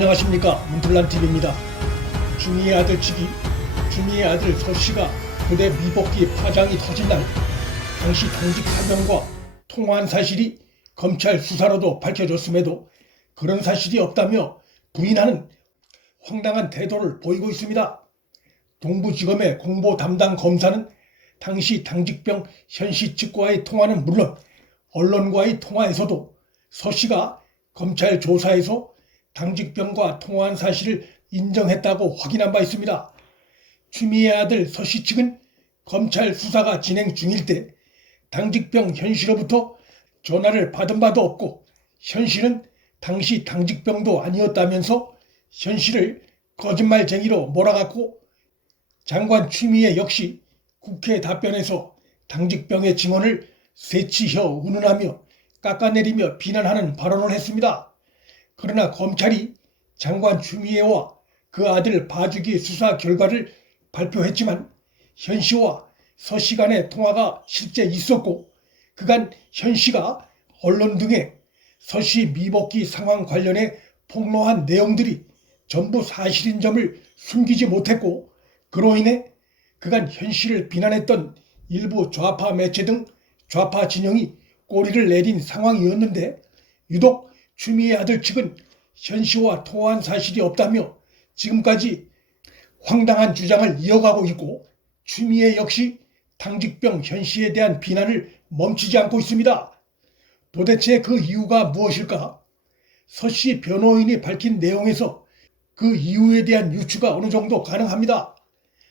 안녕하십니까, 문틀란TV입니다. 주미의 아들 측이 주미의 아들 서씨가 부대 미복귀 파장이 터진 날 당시 당직 사병과 통화한 사실이 검찰 수사로도 밝혀졌음에도 그런 사실이 없다며 부인하는 황당한 태도를 보이고 있습니다. 동부지검의 공보 담당 검사는 당시 당직병 현씨 측과의 통화는 물론 언론과의 통화에서도 서씨가 검찰 조사에서 당직병과 통화한 사실을 인정했다고 확인한 바 있습니다. 주미의 아들 서씨 측은 검찰 수사가 진행 중일 때 당직병 현씨로부터 전화를 받은 바도 없고 현씨는 당시 당직병도 아니었다면서 현씨를 거짓말쟁이로 몰아갔고, 장관 추미애 역시 국회 답변에서 당직병의 증언을 새치혀 운운하며 깎아내리며 비난하는 발언을 했습니다. 그러나 검찰이 장관 추미애와 그 아들 봐주기 수사 결과를 발표했지만 현씨와 서씨 간의 통화가 실제 있었고, 그간 현씨가 언론 등에 서씨 미복귀 상황 관련해 폭로한 내용들이 전부 사실인 점을 숨기지 못했고, 그로 인해 그간 현씨를 비난했던 일부 좌파 매체 등 좌파 진영이 꼬리를 내린 상황이었는데, 유독 추미애 아들 측은 현씨와 통화한 사실이 없다며 지금까지 황당한 주장을 이어가고 있고, 추미애 역시 당직병 현씨에 대한 비난을 멈추지 않고 있습니다. 도대체 그 이유가 무엇일까? 서씨 변호인이 밝힌 내용에서 그 이유에 대한 유추가 어느 정도 가능합니다.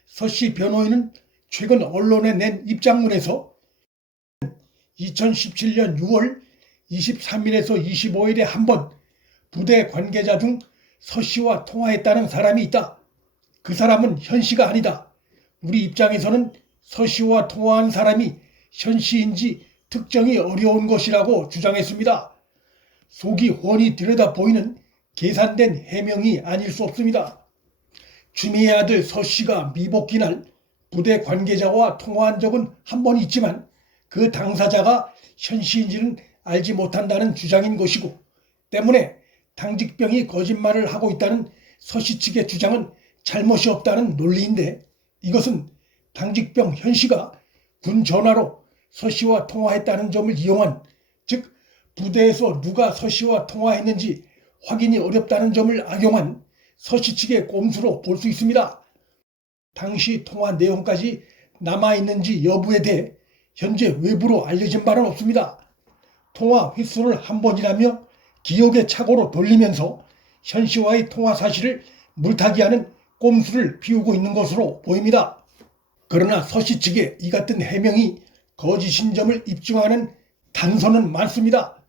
서씨 변호인은 최근 언론에 낸 입장문에서 2017년 6월 23일에서 25일에 한 번 부대 관계자 중 서씨와 통화했다는 사람이 있다. 그 사람은 현씨가 아니다. 우리 입장에서는 서씨와 통화한 사람이 현씨인지 특정이 어려운 것이라고 주장했습니다. 속이 훤히 들여다 보이는 계산된 해명이 아닐 수 없습니다. 추미애 아들 서씨가 미복귀 날 부대 관계자와 통화한 적은 한 번 있지만 그 당사자가 현씨인지는 알지 못한다는 주장인 것이고, 때문에 당직병이 거짓말을 하고 있다는 서씨 측의 주장은 잘못이 없다는 논리인데, 이것은 당직병 현씨가 군 전화로 서씨와 통화했다는 점을 이용한, 즉 부대에서 누가 서씨와 통화했는지 확인이 어렵다는 점을 악용한 서씨 측의 꼼수로 볼 수 있습니다. 당시 통화 내용까지 남아있는지 여부에 대해 현재 외부로 알려진 바는 없습니다. 통화 횟수를 한 번이라며 기억의 착오로 돌리면서 현씨와의 통화 사실을 물타기하는 꼼수를 피우고 있는 것으로 보입니다. 그러나 서씨 측의 이 같은 해명이 거짓인 점을 입증하는 단서는 많습니다.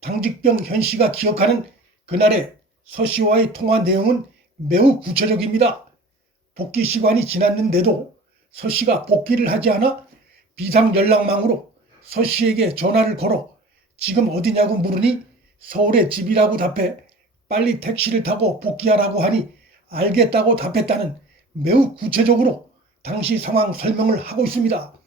당직병 현씨가 기억하는 그날의 서씨와의 통화 내용은 매우 구체적입니다. 복귀 시간이 지났는데도 서씨가 복귀를 하지 않아 비상연락망으로 서씨에게 전화를 걸어 지금 어디냐고 물으니 서울에 집이라고 답해 빨리 택시를 타고 복귀하라고 하니 알겠다고 답했다는 매우 구체적으로 당시 상황 설명을 하고 있습니다.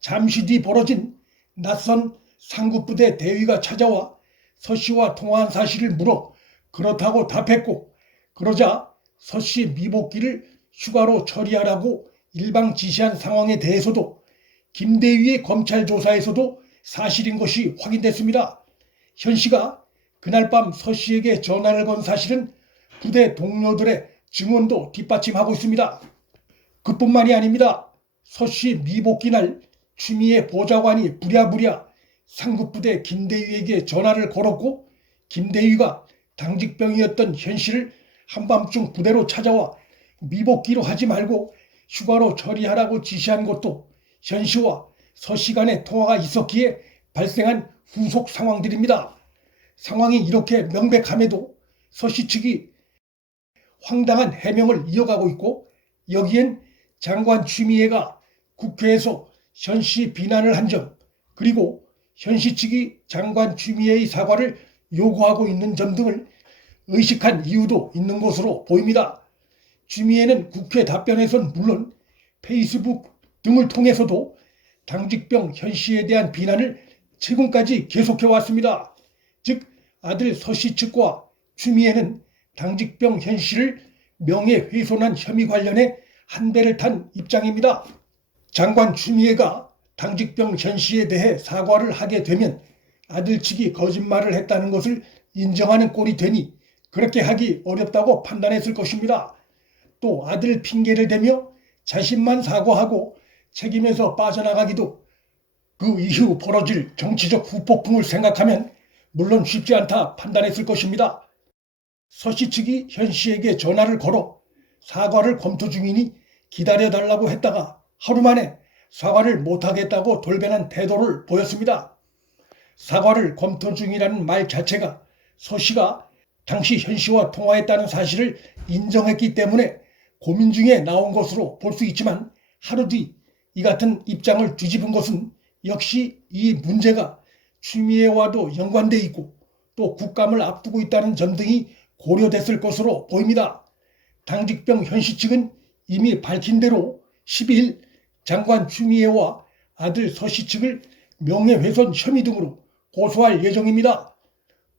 잠시 뒤 벌어진 낯선 상급부대 대위가 찾아와 서씨와 통화한 사실을 물어 그렇다고 답했고, 그러자 서씨 미복귀를 휴가로 처리하라고 일방 지시한 상황에 대해서도 김대위의 검찰 조사에서도 사실인 것이 확인됐습니다. 현씨가 그날 밤 서씨에게 전화를 건 사실은 부대 동료들의 증언도 뒷받침하고 있습니다. 그뿐만이 아닙니다. 서씨 미복귀 날 추미애 보좌관이 부랴부랴 상급부대 김대위에게 전화를 걸었고, 김대위가 당직병이었던 현씨를 한밤중 부대로 찾아와 미복귀로 하지 말고 휴가로 처리하라고 지시한 것도 현씨와 서씨 간의 통화가 있었기에 발생한 후속 상황들입니다. 상황이 이렇게 명백함에도 서씨 측이 황당한 해명을 이어가고 있고, 여기엔 장관 추미애가 국회에서 현씨 비난을 한 점, 그리고 현씨 측이 장관 추미애의 사과를 요구하고 있는 점 등을 의식한 이유도 있는 것으로 보입니다. 추미애는 국회 답변에선 물론 페이스북 등을 통해서도 당직병 현씨에 대한 비난을 최근까지 계속해왔습니다. 즉 아들 서씨 측과 추미애는 당직병 현 씨를 명예훼손한 혐의 관련해 한배를 탄 입장입니다. 장관 추미애가 당직병 현 씨에 대해 사과를 하게 되면 아들 측이 거짓말을 했다는 것을 인정하는 꼴이 되니 그렇게 하기 어렵다고 판단했을 것입니다. 또 아들 핑계를 대며 자신만 사과하고 책임에서 빠져나가기도 그 이후 벌어질 정치적 후폭풍을 생각하면 물론 쉽지 않다 판단했을 것입니다. 서 씨 측이 현 씨에게 전화를 걸어 사과를 검토 중이니 기다려달라고 했다가 하루 만에 사과를 못하겠다고 돌변한 태도를 보였습니다. 사과를 검토 중이라는 말 자체가 서 씨가 당시 현 씨와 통화했다는 사실을 인정했기 때문에 고민 중에 나온 것으로 볼 수 있지만 하루 뒤 이 같은 입장을 뒤집은 것은 역시 이 문제가 추미애와도 연관돼 있고 또 국감을 앞두고 있다는 점 등이 고려됐을 것으로 보입니다. 당직병 현 씨 측은 이미 밝힌 대로 12일 장관 추미애와 아들 서 씨 측을 명예훼손 혐의 등으로 고소할 예정입니다.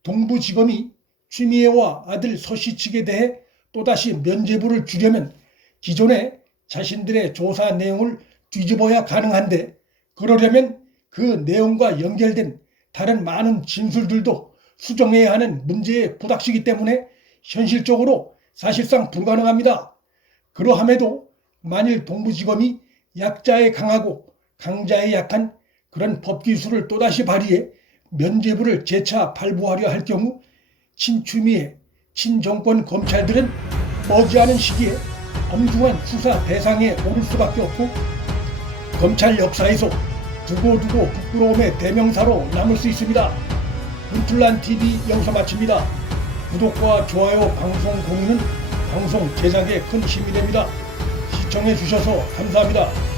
동부지검이 추미애와 아들 서 씨 측에 대해 또다시 면죄부를 주려면 기존에 자신들의 조사 내용을 뒤집어야 가능한데 그러려면 그 내용과 연결된 다른 많은 진술들도 수정해야 하는 문제의 부닥치기 때문에 현실적으로 사실상 불가능합니다. 그러함에도 만일 동부지검이 약자에 강하고 강자에 약한 그런 법기술을 또다시 발휘해 면죄부를 재차 발부하려 할 경우 친추미애, 친정권 검찰들은 머지않은 시기에 엄중한 수사 대상에 오를 수밖에 없고 검찰 역사에서 두고두고 부끄러움의 대명사로 남을 수 있습니다. 문틀란TV 여기서 마칩니다. 구독과 좋아요, 방송 공유는 방송 제작에 큰 힘이 됩니다. 시청해 주셔서 감사합니다.